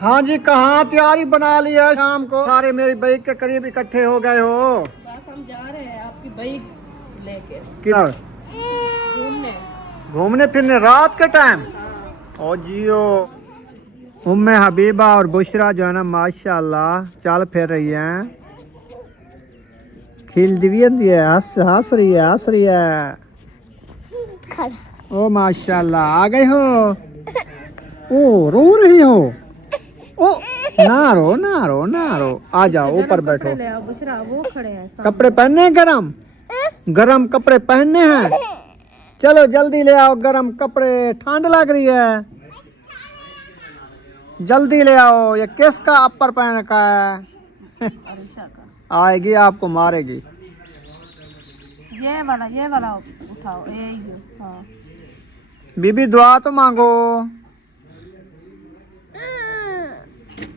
हाँ जी, कहाँ तैयारी बना ली है? शाम को सारे मेरी बाइक के करीब इकट्ठे हो गए हो। बस हम जा रहे हैं आपकी बाइक लेके किधर? घूमने। घूमने फिरने रात के टाइम? हाँ। ओ जियो। उम्मे हबीबा और बुशरा जो है ना माशाल्लाह चल फिर रही हैं। खिल दिव्य है, हंस रही है, हंस रही है। ओ माशाल्लाह आ गए हो। ओ रो रही हो। ओ ना रो ना रो ना रो, आ जाओ ऊपर बैठो। ले आओ बुशरा, वो खड़े हैं सामने। कपड़े पहनने हैं गरम? गरम कपड़े पहनने हैं। चलो जल्दी ले आओ गरम कपड़े, ठंड लग रही है। जल्दी ले आओ। ये किसका अपर पहन का है? अरिशा का। आएगी आपको मारेगी। ये वाला उठाओ। हाँ। बीबी दुआ तो मांगो।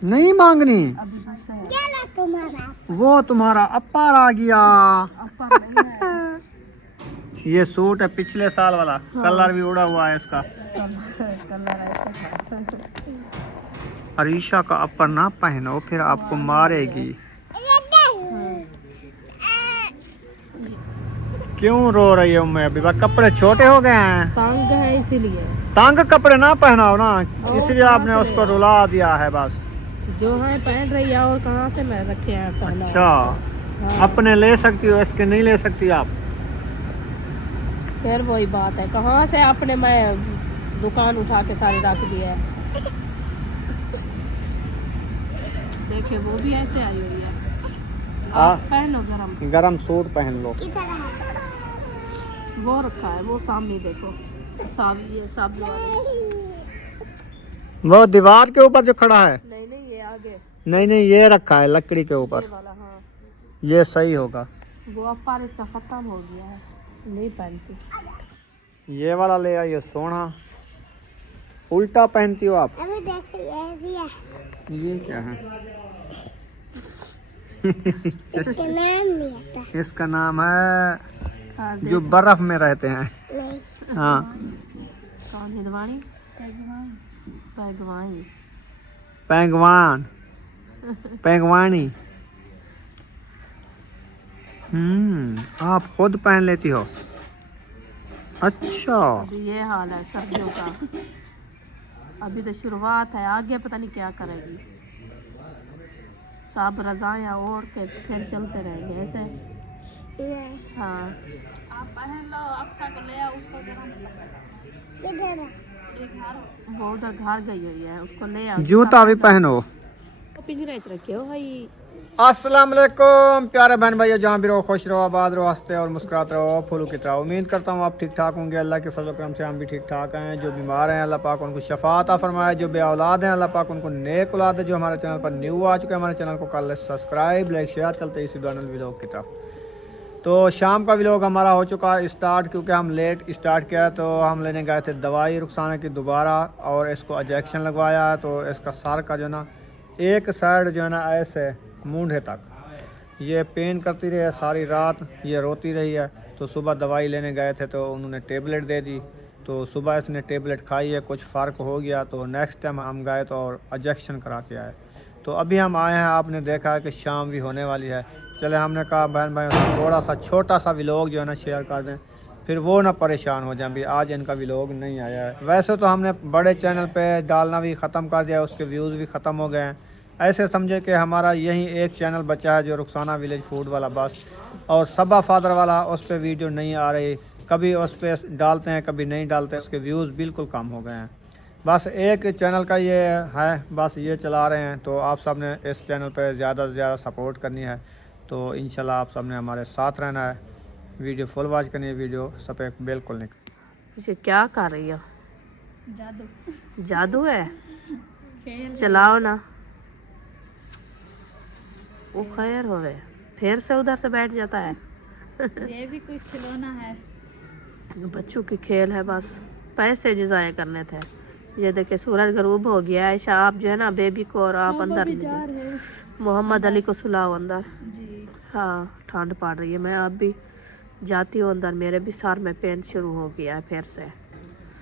नहीं मांगनी? अभी बस है। वो तुम्हारा अपर आ गया। अपर नहीं है। ये सूट है पिछले साल वाला। हाँ। कलर भी उड़ा हुआ है इसका। कलर ऐसा था। अरीशा का अपर ना पहनो फिर आपको मारेगी। क्यों रो रही है उम्मे हबीबा? कपड़े छोटे हो गए हैं। तंग है इसीलिए। तंग कपड़े ना पहनाओ ना, इसलिए कहाँ आपने से उसको ले आए? रुला दिया है बस। जो है पहन रही है, और कहाँ से मैं रखे हैं पहना। अच्छा, हाँ। अपने ले सकती हो, इसके नहीं ले सकती आप। फिर वही बात है, कहाँ से आपने मैं दुकान उठा के सारी रख दिया है। देखिए वो भी ऐसे आई हुई है। आप पहनो गरम। गरम सूट पहन लो। वो रखा है, वो सामने देखो। साबी वाले। वो दीवार के ऊपर जो खड़ा है? नहीं ये आगे। नहीं ये रखा है लकड़ी के ऊपर। ये वाला। हाँ। ये सही होगा। वो अपार इसका खत्म हो गया है, नहीं पहनती। ये वाला ले आइए सोना। उल्टा पहनती हो आप। ये क्या है? इसका नाम है जो बर्फ में रहते हैं। हाँ। कौन हिदवानी? पैंगवान। पैंगवानी। आप खुद पहन लेती हो? अच्छा। अभी ये हाल है सर्दियों का। अभी तो शुरुआत है, आगे पता नहीं क्या करेगी। सब रजाएं और के फिर चलते रहेंगे ऐसे। हाँ। आप पहन लो, अक्सा को ले आओ, उसको वो उधर घर गई हुई है, उसको ले आओ। जूता भी पहनो। पिंजरे च रखे हो भाई। अस्सलाम वालेकुम प्यारे बहन भाइयों, जहाँ भी रहो खुश रहो, आबाद रहो, हंसते और मुस्कुराते रहो, फूलों की तरह। उम्मीद करता हूँ आप ठीक ठाक होंगे। अल्लाह के फजल करम से हम भी ठीक ठाक हैं। जो बीमार हैं अल्लाह पाक उनको शफा अता फरमाए। जो बे औलाद हैं अल्लाह पाक उनको नेक औलाद है। जो हमारे चैनल पर न्यू आ चुके हैं, हमारे चैनल को कर ले सब्सक्राइब, लाइक शेयर। चलते इसी दोनों व्लॉग की तरफ। तो शाम का व्लॉग हमारा हो चुका है स्टार्ट, क्योंकि हम लेट स्टार्ट किया। तो हम लेने गए थे दवाई रुखसाना की दोबारा, और इसको इंजेक्शन लगवाया है। तो इसका सर का जो ना एक साइड जो है ना ऐसे मूंढे तक ये पेन करती रही है सारी रात, ये रोती रही है। तो सुबह दवाई लेने गए थे तो उन्होंने टेबलेट दे दी। तो सुबह इसने टेबलेट खाई है, कुछ फ़र्क हो गया। तो नेक्स्ट टाइम हम गए तो और इंजेक्शन करा के आए। तो अभी हम आए हैं, आपने देखा है कि शाम भी होने वाली है। चले हमने कहा बहन भाई थोड़ा सा छोटा सा व्लॉग जो है ना शेयर कर दें, फिर वो ना परेशान हो जाए भी आज इनका व्लॉग नहीं आया है। वैसे तो हमने बड़े चैनल पे डालना भी ख़त्म कर दिया, उसके व्यूज़ भी ख़त्म हो गए हैं। ऐसे समझे कि हमारा यही एक चैनल बचा है जो रुखसाना विलेज फूड वाला बस, और सबा फादर वाला उस पर वीडियो नहीं आ रही। कभी उस पर डालते हैं कभी नहीं डालते, उसके व्यूज़ बिल्कुल कम हो गए हैं। बस एक चैनल का ये है, बस ये चला रहे हैं। तो आप सब ने इस चैनल पर ज़्यादा से ज़्यादा सपोर्ट करनी है। तो इंशाल्लाह आप सब ने हमारे साथ रहना है, वीडियो फुल वॉच करनी है, वीडियो सब पे बिल्कुल नहीं। क्या कर रही हो? जादू है? चलाओ ना। वो खैर होवे, फिर से उधर से बैठ जाता है। ये भी कुछ खिलौना है, बच्चों की खेल है, बस पैसे जजाया करने थे। ये देखिए सूरज गरूब हो गया है। ऐसा आप जो है ना बेबी को और आप अंदर मोहम्मद अली को सुलाओ अंदर जी। हाँ ठंड पड़ रही है, मैं अब भी जाती हूँ अंदर। मेरे भी सर में पेन शुरू हो गया है फिर से।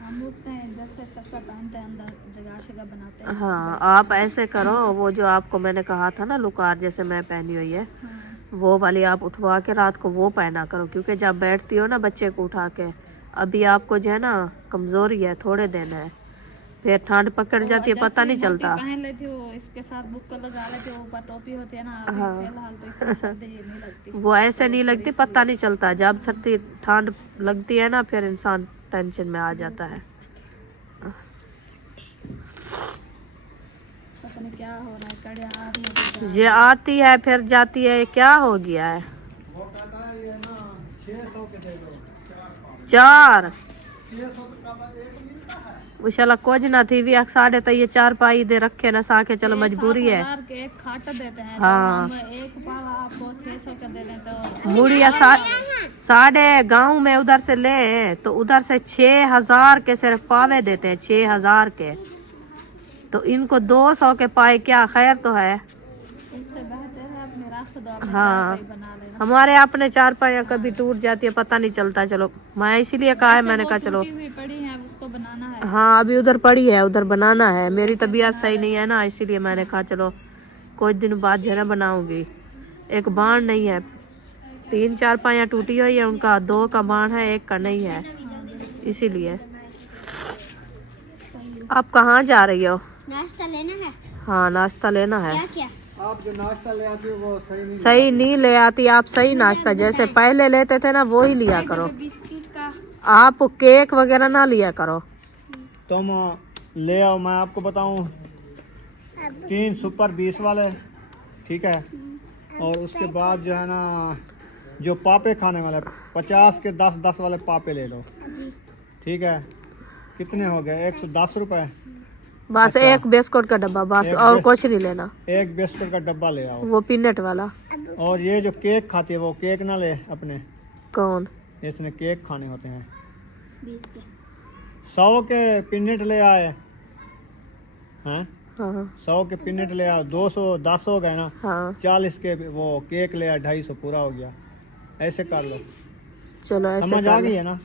हम उठते हैं 10 से 7 पहनते हैं, अंदर जगह जगह बनाते हैं। हाँ आप ऐसे करो, वो जो आपको मैंने कहा था ना लुकार जैसे मैं पहनी हुई है, हाँ। वो वाली आप उठवा के रात को वो पहना करो, क्योंकि जब बैठती हो ना बच्चे को उठा के, अभी आपको जो है ना कमजोरी है, थोड़े दिन है, फिर ठंड पकड़ जाती है, पता नहीं चलता। पहन लेती हूँ, इसके साथ बुक लगा लेती हूँ, ऊपर टोपी होती है ना। अभी हाँ। फिलहाल तो इतनी सर्दी नहीं लगती। वो ऐसे नहीं लगती, पता नहीं चलता, जब सर्दी ठंड लगती है ना फिर इंसान टेंशन में आ जाता है। पता नहीं क्या हो रहा है, कड़े हाथ में तो ये आती है फिर जाती है, ये क्या हो गया है। 4 विशाला कुछ ना थी भी साढ़े तो ये 4 पाई दे रखे ना साके, चलो मजबूरी है। 7,000 के एक खाट देते हैं। हाँ। जब हम एक पावा आपको 600 का दे दें तो मुड़िया साढ़े गांव में उधर से ले तो उधर से 6,000 के सिर्फ पावे देते हैं, 6,000 के। तो इनको 200 के पाए, क्या खैर तो है। इससे बेहतर है अपने रख दो, अपने हाँ। चारपाई बना लेना। हमारे अपने 4 पाया कभी टूट जाती है, पता नहीं चलता। चलो मैं इसीलिए कहा है, मैंने वो कहा चलो। टूटी हुई पड़ी है, उसको बनाना है। हाँ अभी उधर पड़ी है, उधर बनाना है। मेरी तबीयत सही नहीं है ना, इसीलिए मैंने कहा चलो कुछ दिन बाद जो है ना बनाऊंगी। एक बाण नहीं है, 3-4 पाया टूटी हुई है उनका, 2 का बाण है, 1 का नहीं है, इसीलिए। आप कहाँ जा रही हो? नाश्ता लेना है। हाँ नाश्ता लेना है। क्या? आप जो नाश्ता ले आती हो वो सही नहीं ले आती आप, सही नाश्ता जैसे पहले लेते थे ना वो ही लिया करो। बिस्किट का। आप केक वगैरह ना लिया करो। तुम ले आओ, मैं आपको बताऊं 3 सुपर 20 वाले, ठीक है। और उसके बाद जो है ना जो पापे खाने वाले 50 के 10-10 वाले पापे ले लो, ठीक है। कितने हो गए? 110 रुपए। बस अच्छा। एक बिस्कुट का डब्बा बस, एक और बिस- कुछ नहीं लेना। एक बिस्कुट का डब्बा ले आओ। वो पीनट वाला। और ये जो केक खाती है वो केक ना ले अपने, कौन? इसमें केक खाने होते हैं। 20 के। 100 के पीनट ले आए हैं, हाँ 100 के पीनट ले आओ। 210 हो गए ना, हाँ 40 के वो केक ले आए, 250 पूरा हो गया। ऐसे कर लो, चलो ऐसे समझ आ कर गई लो। है ना।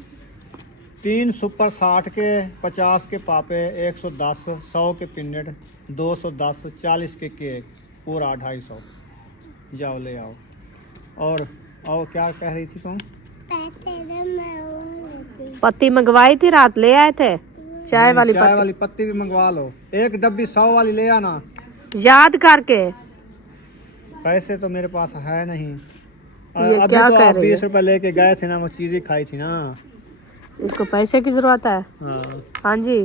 3 सुपर 60 के, 50 के पापे, 110, 100 के पिनट, 210, 40 के केक, पूरा 250। जाओ ले आओ। और क्या कह रही थी तुम? पत्ती मंगवाई थी रात, ले आए थे चाय वाली चाय पत्ती। वाली पत्ती भी मंगवा लो, एक डब्बी 100 वाली ले आना। याद करके। पैसे तो मेरे पास है नहीं। ये अभी क्या तो कह आप रही है? 20 रुपए लेके गए थे ना, वो चीजें खाई थी ना। इसको पैसे की जरूरत है? हाँ। हाँ जी।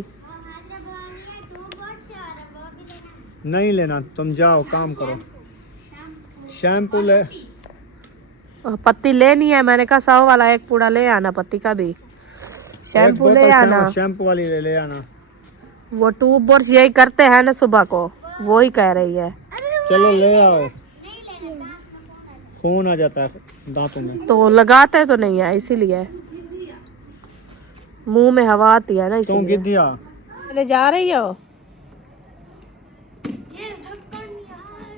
नहीं लेना, तुम जाओ काम करो। शैम्पू ले, पत्ती लेनी है, मैंने कहा 100 वाला एक पूरा ले आना, पत्ती का भी। एक शैम्पू बोतल ले आना। शैम्पू वाली ले आना। वो ट्यूब ब्रश यही करते हैं ना सुबह को, वो ही कह रही है। चलो ले आओ, खून आ जाता है दांतों में। तो लगाते तो नहीं है, इसीलिए मुंह में हवा आती है ना, तुम इसीलिए। गिद्धिया ले जा रही हो?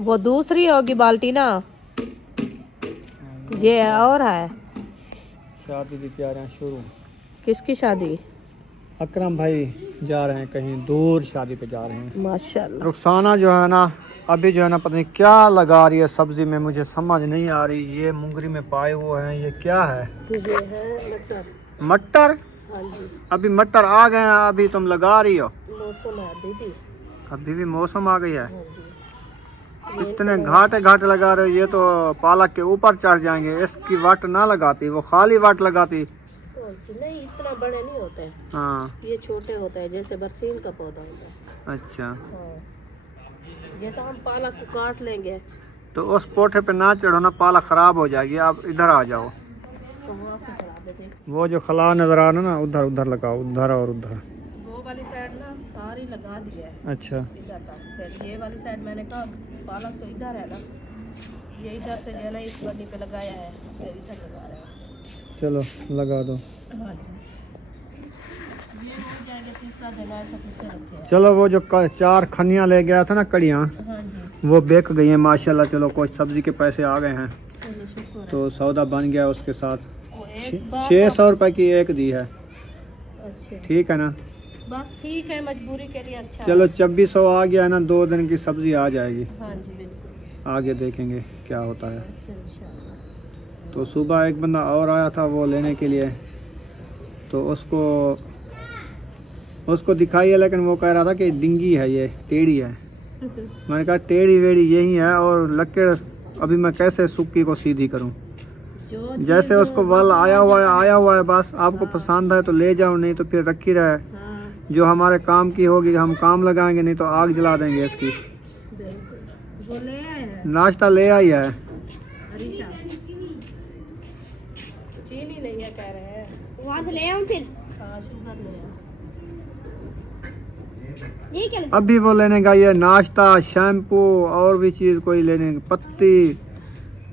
वो दूसरी होगी बाल्टी ना, ये और है। शादी की तैयारियां शुरू। किसकी शादी? अकरम भाई जा रहे हैं कहीं दूर, शादी पे जा रहे हैं। माशाल्लाह। रुखसाना जो है ना अभी जो है ना पता नहीं क्या लगा रही है सब्जी में, मुझे समझ नहीं आ रही। ये मुंगरी में पाए हुए हैं, ये क्या है? ये है मटर। मटर? हाँ जी, अभी मटर आ गए हैं, अभी तुम लगा रही हो? मौसम है दीदी। अभी भी मौसम आ गई है। हाँ जी। इतने घाटे घाटे लगा रहे हो, ये तो पालक के ऊपर चढ़ जाएंगे। इसकी वाट ना लगाती, वो खाली वाट लगाती। नहीं इतना बड़े नहीं होते हैं, हाँ ये छोटे होते हैं, जैसे बरसीन का पौधा होता है। अच्छा, हाँ, ये तो हम पालक को काट लेंगे। तो उस पोठे पे ना चढ़ो ना, पालक खराब हो जाएगी। आप इधर आ जाओ, तो वहाँ से चढ़ा देते। वो जो खला नजर आ रहा ना, उधर उधर लगाओ, उधर और उधर। वो वाली साइड ना सारी लगा दी है अच्छा, इधर तक। फिर ये वाली साइड मैंने कहा पालक तो इधर है ना, ये इधर से जो है ना इस बड्डी पे लगाया है, फिर इधर लगा रहे हैं। चलो लगा दो। हाँ जी, ये हो जाएगा तीसरा दिन, ऐसा पीछे रखे हैं। चलो वो जो 4 खनियाँ ले गया था ना, कड़ियाँ, हाँ जी, वो बिक गई हैं माशाल्लाह। चलो कुछ सब्जी के पैसे आ गए हैं, चलिए शुक्र है। तो सौदा बन गया उसके साथ। वो एक बार 600 रुपए की एक दी है, अच्छा, ठीक है ना। बस ठीक है, मजबूरी के लिए अच्छा चलो 2600 आ गया है ना, 2 दिन की सब्जी आ जाएगी। हाँ जी बिल्कुल, आगे देखेंगे क्या होता है। बस इंशाल्लाह। तो सुबह एक बंदा और आया था वो लेने के लिए, तो उसको दिखाई है, लेकिन वो कह रहा था कि डिंगी है, ये टेढ़ी है। मैंने कहा टेढ़ी वेढ़ी यही है, और लकड़ अभी मैं कैसे सुक्की को सीधी करूं। जो जैसे उसको वल आया हुआ है, बस आपको पसंद है तो ले जाओ, नहीं तो फिर रखी रहे। हाँ जो हमारे काम की होगी हम काम लगाएंगे, नहीं तो आग जला देंगे इसकी। बिल्कुल, वो ले आए हैं नाश्ता ले आई है। अरीशा, चीनी नहीं है कह रहे हैं। वहाँ से ले आऊँ फिर? हाँ शुगर ले आए। ये क्या? अभी वो लेने गई है नाश्ता, शैम्पू और भी चीज़ कोई लेने, पत्ती।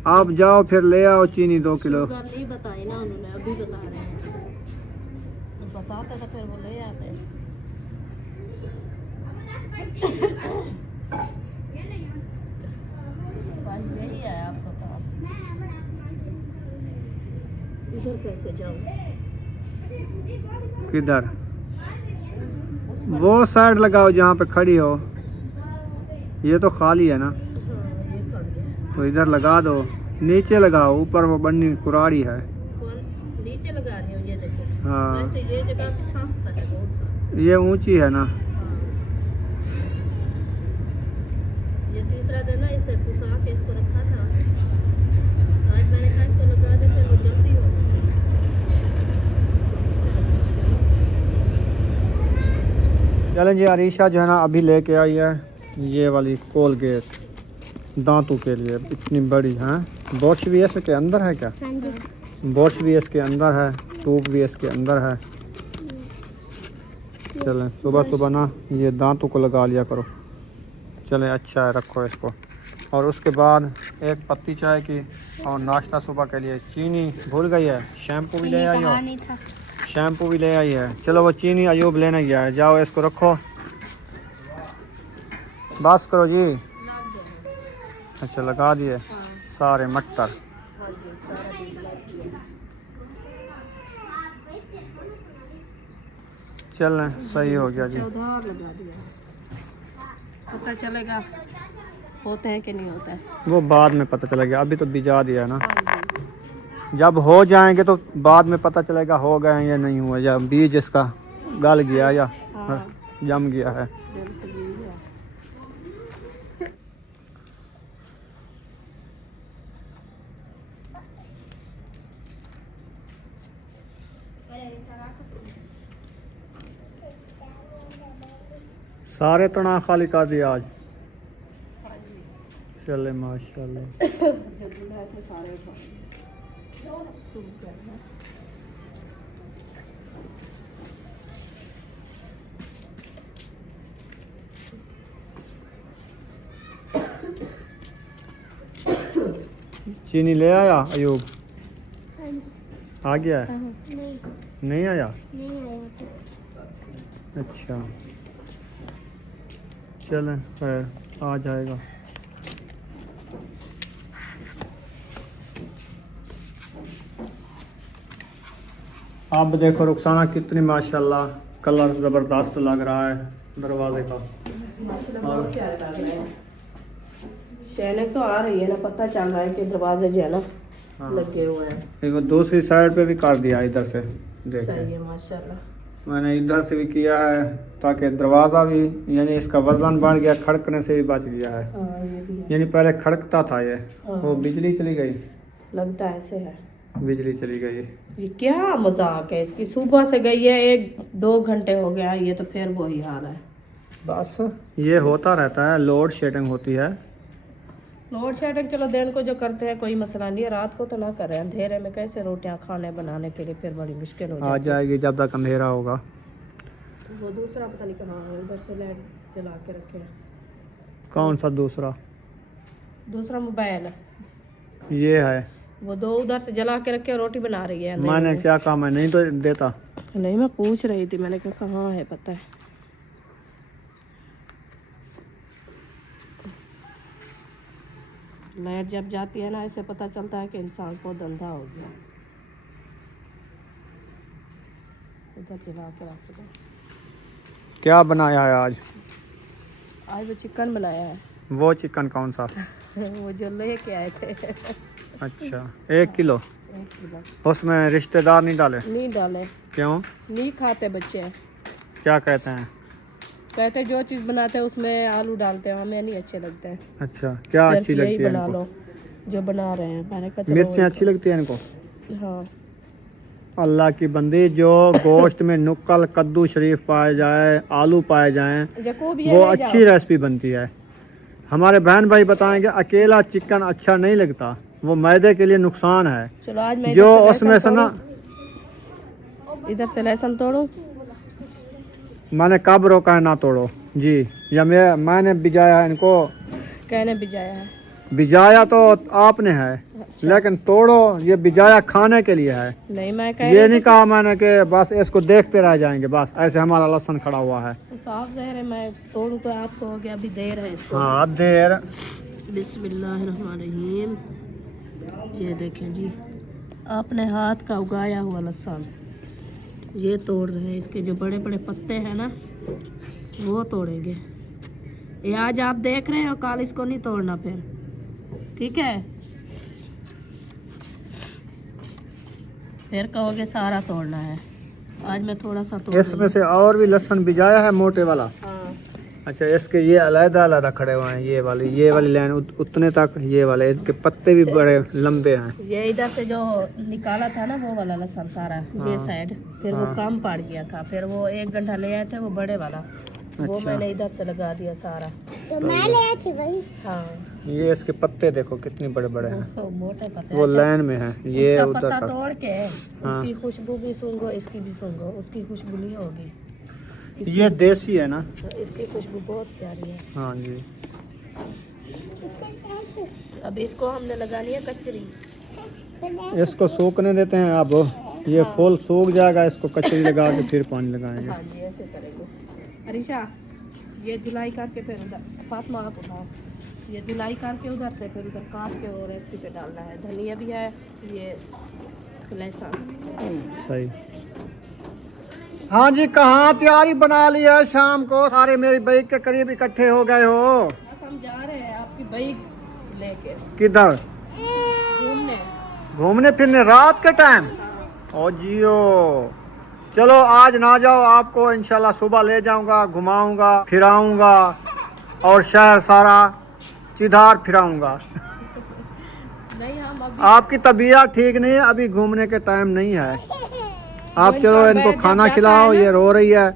आप जाओ फिर ले आओ चीनी 2 किलो। शुगर नहीं बताई ना उन्होंने, अभी बता रहे हैं। तो बताते तो फिर वो ले आते। भाई यही है आपका काम। इधर कैसे जाऊँ? किधर? वो साइड लगाओ जहाँ पे खड़ी हो, ये तो खाली है ना, हाँ ये कर गया। तो इधर लगा दो। नीचे लगाओ, ऊपर वो बन्नी कुराड़ी है। कौन? नीचे लगा रही हूँ, ये देखो। हाँ वैसे ये जगह भी साफ है बहुत साफ। ये ऊंची है ना। ये तीसरा दिन है, इसे पुसा के इसको रखा था। आज मैंने कहा इसको लगा दे, फिर वो जल्दी हो गई। चलें जी, अरीशा जो है ना अभी लेके आई है ये वाली कोलगेट दांतों के लिए, इतनी बड़ी। है ब्रश भी इसके अंदर है क्या? हाँ जी। ब्रश भी इसके अंदर है, टूब भी इसके अंदर है। चलें सुबह सुबह ना ये दांतों को लगा लिया करो। चलें अच्छा है, रखो इसको। और उसके बाद एक पत्ती चाय की, और नाश्ता सुबह के लिए चीनी भूल गई है। शैम्पू भी ले आई हो? नहीं था। शैम्पू भी ले आई है। चलो वो चीनी अयूब लेने गया है, जाओ इसको रखो। बस करो जी। अच्छा लगा दिए सारे मटर। चल सही हो गया जी। उधार लगा दिया, पता चलेगा होते हैं कि नहीं होता है। वो बाद में पता चलेगा, अभी तो भिजा दिया है ना। जब हो जाएंगे तो बाद में पता चलेगा हो गए हैं या नहीं हुए, या बीज इसका गल गया या हाँ जम गया है। बिल्कुल यही है। सारे तना खाली कर दिया आज। चले माशाल्लाह। जब बुलाए थे सारे शुरू करना। चीनी ले आया अयूब? हाँ जी। आ गया है? नहीं, नहीं आया? नहीं आया। अच्छा चलें खैर आ जाएगा। अब देखो रुखसाना कितनी माशाल्लाह कलर ज़बरदस्त लग रहा है दरवाजे का। बहुत प्यारे लग रहे हैं। शैनक तो आ रही है ना, पता चल रहा है कि दरवाजे जो है ना हाँ। लगे हुए हैं। देखो दूसरी साइड पे भी कर दिया इधर से, सही देखो है माशाल्लाह। मैंने इधर से भी किया है ताकि दरवाज़ा भी, यानी इसका वजन बढ़ गया, खड़कने से भी बच गया है। हाँ ये भी है। यानी पहले खड़कता था ये, हाँ। वो बिजली चली गई, लगता है ऐसे है। बिजली चली गई। ये क्या मजाक है इसकी, सुबह से गई है 1-2 घंटे हो गया, ये तो फिर वही हाल है। बस ये होता रहता है, लोड शेडिंग होती है। लोड शेडिंग चलो दिन को जो करते हैं कोई मसला नहीं है, रात को तो ना करें। अंधेरे में कैसे रोटियां खाने बनाने के लिए फिर बड़ी मुश्किल हो आ जाती है। जाएगी जब तक अंधेरा होगा। वो दूसरा पता नहीं कहाँ है, उधर से लाइट जला के रखे हैं। कौन सा दूसरा? दूसरा मोबाइल ये है, वो 2 उधर से जला के रखे, रोटी बना रही है अंधेरे मैंने में। क्या काम है, नहीं तो देता। नहीं मैं पूछ रही थी, मैंने कहा कहाँ है पता है। लाइट जब जाती है ना ऐसे पता चलता है कि इंसान को धंधा हो गया। इधर जला के रख दो। क्या बनाया है आज? आज वो चिकन बनाया है। वो चिकन कौन सा? वो जो लेके आए थे। अच्छा, 1 किलो। 1 किलो उसमें रिश्तेदार नहीं डाले? नहीं डाले। क्यों? नहीं खाते बच्चे। क्या कहते हैं? कहते जो चीज़ बनाते हैं उसमें आलू डालते हैं, हमें नहीं अच्छे लगते हैं। अच्छा, क्या सिर्फ अच्छी यही लगती है बना इनको? लो जो बना रहे हैं। मैंने कहा चलो मिर्चें अच्छी लगती है इनको? हाँ। अल्लाह की बंदी, जो गोश्त में नुक्कल कद्दू शरीफ पाए जाए, आलू पाए जाएं, जकूब ये वो ले अच्छी जाओ। रेसिपी बनती है। हमारे बहन भाई बताएंगे अकेला चिकन अच्छा नहीं लगता, वो मैदे के लिए नुकसान है। चलो आज मैं जो इधर से उसमें से ना, इधर से लहसुन तोड़ूं। मैंने कब रोका है ना तोड़ो जी, या मैंने बिजाया इनको? कहने भिजाया है। बिजाया तो आपने है, लेकिन तोड़ो ये बिजाया खाने के लिए है। नहीं मैं कह ये नहीं कहा मैंने कि बस इसको देखते रह जाएंगे, बस ऐसे हमारा लहसुन खड़ा हुआ है। साफ जहर है, मैं तोड़ूं तो आपको हो गया, अभी देर है इसको। हाँ अब देर। बिस्मिल्लाहिर्रहमानिर्रहीम। ये देखें जी, अपने हाथ का उगाया हुआ लहसुन ये तोड़ रहे हैं। इसके जो बड़े बड़े पत्ते हैं ना वो तोड़ेंगे। ये आज आप देख रहे हो, कल इसको नहीं तोड़ना फिर, ठीक है? फिर कहोगे सारा तोड़ना है। आज मैं थोड़ा सा तोड़ रही इसमें से और भी लहसुन बिजाया है मोटे वाला? हूँ। हाँ। अच्छा, इसके ये अलग अलग खड़े हुए हैं, ये वाली लाइन उतने तक, ये वाले इसके पत्ते भी बड़े लंबे हैं। ये इधर से जो निकाला था ना वो वाला लहसुन सारा, ये साइड, फिर वो कम पड़ गया था, फिर वो 1 घंटा ले आए थे वो बड़े वाला, वो अच्छा। मैंने इधर से लगा दिया सारा। तो मैं ले आई थी भाई। हाँ ये इसके पत्ते देखो कितने बड़े बड़े हैं, वो मोटे पत्ते। वो अच्छा, लाइन में है, ये उसका उधर पत्ता तक। तोड़ के हाँ। उसकी खुशबू भी सूंघो, इसकी भी सूंघो, उसकी खुशबू नहीं होगी। ये देसी है ना? इसकी खुशबू बहुत प्यारी है। हाँ जी। अब इसको हमने लगा लिया कचरी। इसको सूखने देते हैं अब, ये फूल सूख जाएगा, इसको कचरी लगा के फिर पानी लगाएंगे। हाँ जी ऐसे करेंगे। अरिशा ये धुलाई करके फिर उधर, फातिमा आप उठाओ, ये धुलाई करके उधर से फिर उधर काट के और रेसिपी पे डालना है। धनिया भी है, ये लहसुन। सही। हाँ जी, कहाँ तैयारी बना ली है शाम को? सारे मेरी बाइक के करीब इकट्ठे हो गए हो। बस हम जा रहे हैं आपकी बाइक लेके किधर? घूमने। घूमने फिरने रात के टाइम? ओ जियो, चलो आज ना जाओ, आपको इंशाल्लाह सुबह ले जाऊंगा, घुमाऊंगा फिराऊंगा और शहर सारा चिधार फिराऊंगा। नहीं हम अभी आपकी तबीयत ठीक नहीं है, अभी घूमने के टाइम नहीं है। आप चलो इनको खाना खिलाओ, ये रो रही है।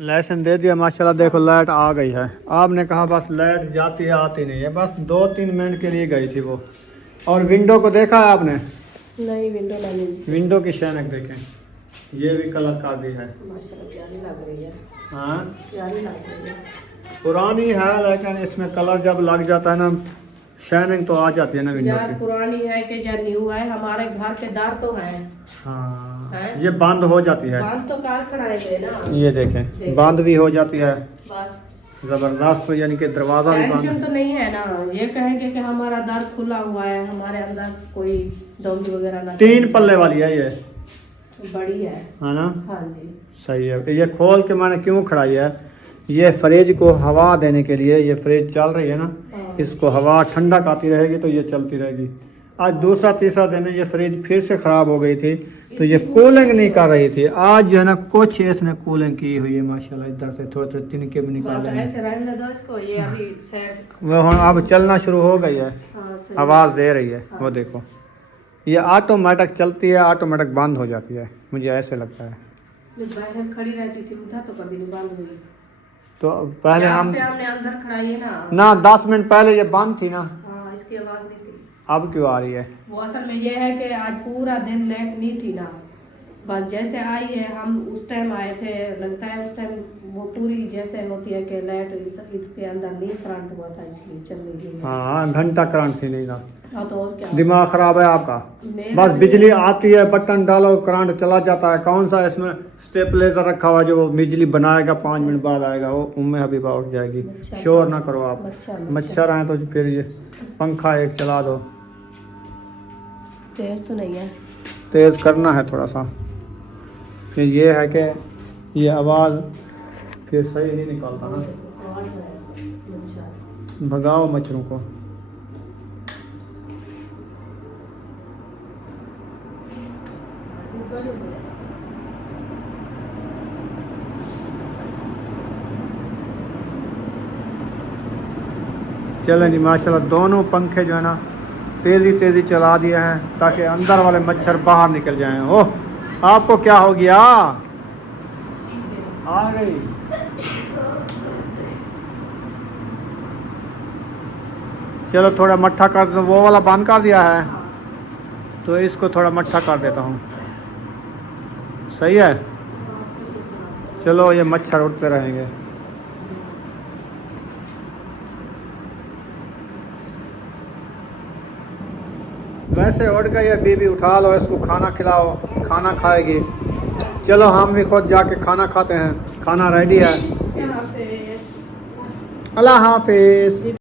लहसुन दे दिया माशाल्लाह, देखो लाइट आ गई है। आपने कहा बस लाइट जाती है आती नहीं है, बस 2-3 मिनट के लिए गई थी वो। और विंडो को देखा है आपने? नहीं विंडो लगी। विंडो की शैनक देखें, ये भी कलर का भी है। माशाल्लाह प्यारी लग रही है। हाँ प्यारी लग रही है। पुरानी है, लेकिन इसमें कलर जब लग जाता है ना, शाइनिंग तो आ जाती है ना विंडो यार की। पुरानी है कि या न्यू है, हमारे घर के दर तो है। हाँ है? ये बंद हो जाती है, बंद तो कार खड़ाएंगे ना। ये देखें बंद भी हो जाती है बस जबरदस्त, यानी कि दरवाजा भी टेंशन बंद। तो नहीं है ना, ये कहेंगे कि हमारा दर खुला हुआ है, हमारे अंदर कोई दम वगैरह ना। 3 पल्ले वाली है ये, बड़ी है। है ना? हाँ जी। सही है। ये खोल के मैंने क्यों खड़ाई है, ये फ्रिज को हवा देने के लिए। ये फ्रिज चल रही है ना, हाँ। इसको हवा ठंडक आती रहेगी तो ये चलती रहेगी। आज दूसरा तीसरा दिन है, ये फ्रिज फिर से खराब हो गई थी तो ये कूलिंग नहीं कर रही थी। आज जो है ना कुछ इसने कूलिंग की हुई है माशाल्लाह, इधर से थोड़े थोड़े तिनके भी बस निकाले हैं। ऐसे रहने दो इसको, ये अभी सेट। वो अब चलना शुरू हो गई है, हाँ सही। आवाज़ दे रही है। वो देखो ये ऑटोमेटिक चलती है, ऑटोमेटिक बंद हो जाती है, मुझे ऐसे लगता है। मैं बाहर खड़ी रहती थी उधर तो कभी नहीं बंद हुई। तो पहले जब हम से हमने अंदर खड़ाई है ना। 10 मिनट पहले ये बंद थी ना, हाँ इसकी आवाज नहीं थी। अब क्यों आ रही है? वो असल में ये है कि आज पूरा दिन लाइट नहीं थी ना, बस जैसे आई है, हम उस टाइम आए थे, लगता है उस टाइम वो पूरी जैसे होती है कि लाइट इसके अंदर नहीं करंट हुआ था, इसलिए चल रही थी। हाँ घंटा करंट थी नहीं ना। हाँ तो और क्या। दिमाग खराब है आपका। मेरा बस भी- बिजली आती है, बटन डालो करंट चला जाता है। कौन सा इसमें स्टेपलाइजर रखा हुआ जो बिजली बनाएगा 5 मिनट बाद आएगा, वो उम्मे हबीबा उठ जाएगी। मच्छर- शोर ना करो आप, मच्छर- मच्छर आए तो फिर ये पंखा एक चला दो। तेज तो नहीं है। तेज करना है थोड़ा सा, कि ये है कि ये आवाज़ कि सही नहीं निकालता ना। भगाओ मच्छरों को। चलें जी माशाल्लाह, दोनों पंखे जो है ना तेज़ी चला दिए हैं ताकि अंदर वाले मच्छर बाहर निकल जाएं। ओह, आपको क्या हो गया? आ गई। चलो थोड़ा मट्ठा कर दो, वो वाला बंद कर दिया है तो इसको थोड़ा मट्ठा कर देता हूँ। सही है। चलो ये मच्छर उठते रहेंगे। वैसे उठ गई है बीबी, उठा लो इसको, खाना खिलाओ, खाना खाएगी। चलो हम भी खुद जाके खाना खाते हैं, खाना रेडी है। अल्लाह हाफिज़।